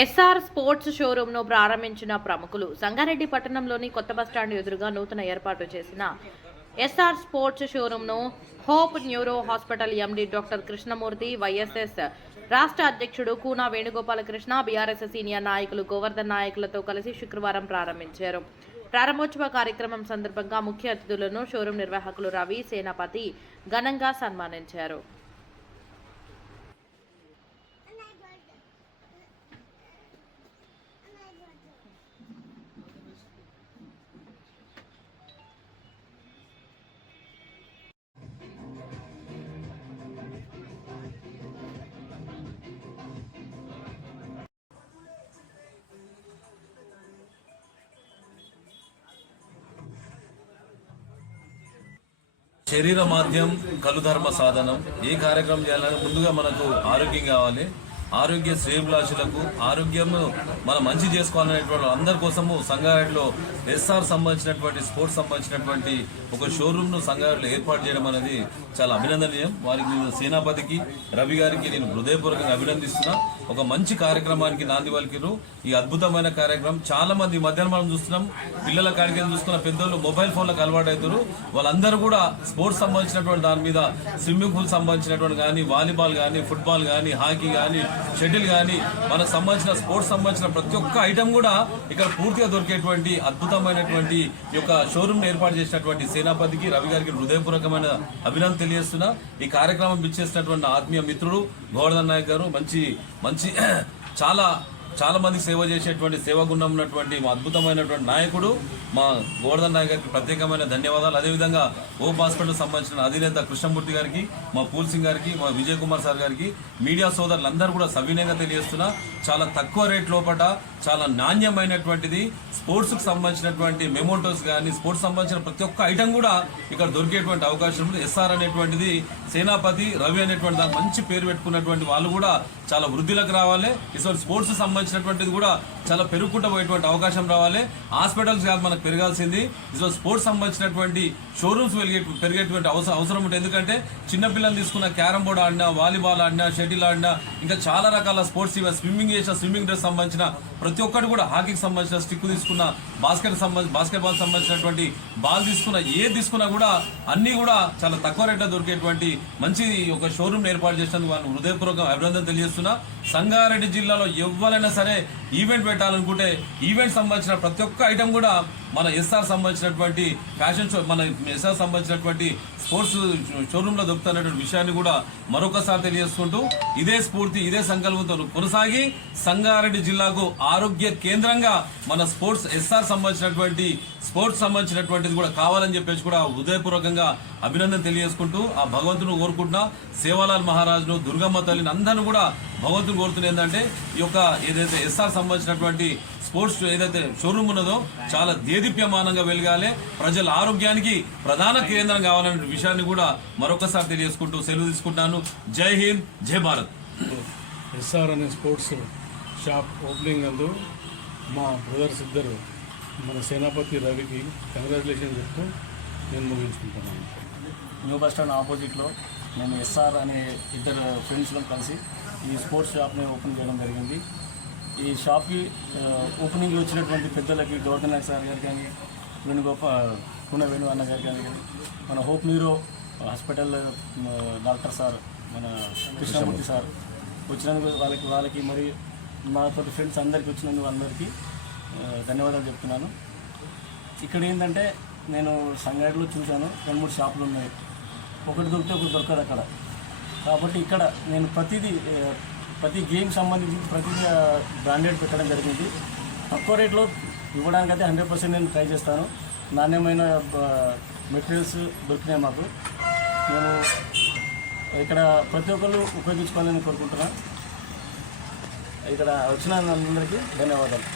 SR sports షోరూంను ప్రారంభించిన ప్రముఖులు. సంగారెడ్డి పట్టణంలోని కొత్త బస్టాండ్ ఎదురుగా నూతన ఏర్పాటు చేసిన ఎస్ఆర్ స్పోర్ట్స్ షోరూంను hope neuro hospital MD doctor Krishnamurthy, YSS రాష్ట్ర అధ్యక్షుడు కూనా వేణుగోపాలకృష్ణ, బీఆర్ఎస్ సీనియర్ నాయకులు గోవర్ధన్ నాయకులతో కలిసి శుక్రవారం ప్రారంభించారు. ప్రారంభోత్సవ కార్యక్రమం సందర్భంగా ముఖ్య అతిథులను షోరూం నిర్వాహకులు రవి, సేనాపతి ఘనంగా సన్మానించారు. శరీర మాధ్యం కలుధర్మ సాధనం. ఏ కార్యక్రమం చేయాలని ముందుగా మనకు ఆరోగ్యం కావాలి. ఆరోగ్య శ్రేయభిలాషులకు ఆరోగ్యం మనం మంచి చేసుకోవాలనేటువంటి అందరి కోసము సంగారెడ్డిలో ఎస్ఆర్ సంబంధించినటువంటి స్పోర్ట్స్ సంబంధించినటువంటి ఒక షోరూమ్ను సంగారెడ్డిలో ఏర్పాటు చేయడం అనేది చాలా అభినందనీయం. వారికి నేను సేనాపతికి, రవి గారికి నేను హృదయపూర్వకంగా అభినందిస్తున్నా. ఒక మంచి కార్యక్రమానికి నాంది పలికిరు. ఈ అద్భుతమైన కార్యక్రమం చాలా మంది మధ్యాహ్నం మనం చూస్తున్నాం, పిల్లల కాడికి చూస్తున్న పెద్దోళ్ళు మొబైల్ ఫోన్లకు అలవాటు అవుతారు. వాళ్ళందరూ కూడా స్పోర్ట్స్ సంబంధించినటువంటి దాని మీద స్విమ్మింగ్ పూల్ సంబంధించినటువంటి కానీ, వాలీబాల్ కానీ, ఫుట్బాల్ కానీ, హాకీ కానీ, షటిల్ కానీ, మనకు సంబంధించిన స్పోర్ట్స్ సంబంధించిన ప్రతి ఒక్క ఐటమ్ కూడా ఇక్కడ పూర్తిగా దొరికేటువంటి అద్భుతమైనటువంటి ఈ యొక్క షోరూమ్ ఏర్పాటు చేసినటువంటి సేనాపతికి, రవి గారికి హృదయపూర్వకమైన అభినందన తెలియజేస్తున్నా. ఈ కార్యక్రమం ఇచ్చేసినటువంటి ఆత్మీయ మిత్రుడు గోవర్ధన్ నాయక్ గారు మంచి చాలా మందికి సేవ చేసేటువంటి సేవాగుణం ఉన్నటువంటి మా అద్భుతమైనటువంటి నాయకుడు మా గోవర్ధన్ నాయక్ గారికి ప్రత్యేకమైన ధన్యవాదాలు. అదేవిధంగా ఓప్ హాస్పిటల్ సంబంధించిన అధినేత కృష్ణమూర్తి గారికి, మా పూల్ సింగ్ గారికి, మా విజయ్ కుమార్ సార్ గారికి, మీడియా సోదరులందరూ కూడా సవినయంగా తెలియజేస్తున్నా. చాలా తక్కువ రేట్ లోపల చాలా నాణ్యమైనటువంటిది స్పోర్ట్స్కి సంబంధించినటువంటి మెమోటోస్ కానీ, స్పోర్ట్స్ సంబంధించిన ప్రతి ఒక్క ఐటమ్ కూడా ఇక్కడ దొరికేటువంటి అవకాశం ఉంది. ఎస్ఆర్ అనేటువంటిది సేనాపతి, రవి అనేటువంటి దానికి మంచి పేరు పెట్టుకున్నటువంటి వాళ్ళు కూడా చాలా వృద్ధిలోకి రావాలి. ఇటువంటి స్పోర్ట్స్ సంబంధించినటువంటిది కూడా చాలా పెరుగుకుంటూ పోయేటువంటి అవకాశం రావాలి. హాస్పిటల్స్ కాదు మనకు పెరగాల్సింది, ఇటువంటి స్పోర్ట్స్ సంబంధించినటువంటి షోరూమ్స్ పెరిగేటువంటి అవసరం ఉంటుంది. ఎందుకంటే చిన్నపిల్లలు తీసుకున్న క్యారమ్ బోర్డ్ ఆడినా, వాలీబాల్ ఆడినా, షటిల్ ఆడినా, ఇంకా చాలా రకాల స్పోర్ట్స్, స్విమ్మింగ్ చేసిన స్విమ్మింగ్ డ్రెస్ సంబంధించిన ప్రతి ఒక్కటి కూడా, హాకీకి సంబంధించిన స్టిక్ తీసుకున్న, బాస్కెట్బాల్ సంబంధించినటువంటి బాల్ తీసుకున్న, ఏది తీసుకున్నా కూడా అన్ని కూడా చాలా తక్కువ రేట్లో దొరికేటువంటి మంచి ఒక షోరూమ్ ఏర్పాటు చేసినందుకు వాళ్ళు హృదయపూర్వక అభినందన తెలియజేస్తున్నా. సంగారెడ్డి జిల్లాలో ఎవరైనా సరే ఈవెంట్ పెట్టాలనుకుంటే ఈవెంట్ సంబంధించిన ప్రతి ఒక్క ఐటమ్ కూడా మన ఎస్ఆర్ సంబంధించినటువంటి ఫ్యాషన్ షో, మన ఎస్ఆర్ సంబంధించినటువంటి స్పోర్ట్స్ షోరూంలో దొరుకుతున్నటువంటి విషయాన్ని కూడా మరొకసారి తెలియజేసుకుంటూ, ఇదే స్ఫూర్తి, ఇదే సంకల్పంతో కొనసాగి సంగారెడ్డి జిల్లాకు ఆరోగ్య కేంద్రంగా మన స్పోర్ట్స్ ఎస్ఆర్ సంబంధించినటువంటి స్పోర్ట్స్ సంబంధించినటువంటిది కూడా కావాలని చెప్పేసి కూడా హృదయపూర్వకంగా అభినందన తెలియజేసుకుంటూ, ఆ భగవంతుని కోరుకుంటున్నా. సేవాలాల్ మహారాజును, దుర్గమ్మ తల్లిని అందరిని కూడా భగవంతుని కోరుతున్న ఏంటంటే ఈ యొక్క ఏదైతే ఎస్ఆర్ సంబంధించినటువంటి స్పోర్ట్స్ ఏదైతే షోరూమ్ ఉన్నదో చాలా దేదీప్యమానంగా వెలగాలి, ప్రజల ఆరోగ్యానికి ప్రధాన కేంద్రం కావాలనే విషయాన్ని కూడా మరొకసారి తెలియజేసుకుంటూ సెలవు తీసుకుంటాను. జై హింద్, జై భారత్. ఎస్ఆర్ అనే స్పోర్ట్స్ షాప్ ఓపెనింగ్ అందు మా బ్రదర్స్ ఇద్దరు, మన సేనాపతి రవికి కంగ్రాచులేషన్ చెప్తూ నేను ముగించుకుంటున్నాను. న్యూ బస్ స్టాండ్ ఆపోజిట్లో మేము ఎస్ఆర్ అనే ఇద్దరు ఫ్రెండ్స్లో కలిసి ఈ స్పోర్ట్స్ షాప్ని ఓపెన్ చేయడం జరిగింది. ఈ షాప్కి ఓపెనింగ్లో వచ్చినటువంటి పెద్దలకి గోవర్ధన్ నాయక్ సార్ గారు కానీ, కూన వేణు అన్న గారు కానీ, మన hope neuro hospital doctor sir, మన కృష్ణమూర్తి సార్ వచ్చినందుకు వాళ్ళకి మరి మాతో ఫ్రెండ్స్ అందరికీ వచ్చినందుకు అందరికీ ధన్యవాదాలు చెప్తున్నాను. ఇక్కడ ఏంటంటే నేను సంగారెడ్డిలో చూశాను, 2-3 షాపులు ఉన్నాయి, ఒకటి దొరికితే ఒకటి దొరకదు అక్కడ. కాబట్టి ఇక్కడ నేను ప్రతి గేమ్ సంబంధించి ప్రతిదీ బ్రాండెడ్ పెట్టడం జరిగింది. తక్కువ రేట్లో ఇవ్వడానికైతే 100% నేను ట్రై చేస్తాను. నాణ్యమైన మెటీరియల్స్ దొరికినాయి మాకు. మేము ఇక్కడ ప్రతి ఒక్కరు ఉపయోగించుకోవాలని కోరుకుంటున్నాను. ఇక్కడ వచ్చిన అందరికీ ధన్యవాదాలు.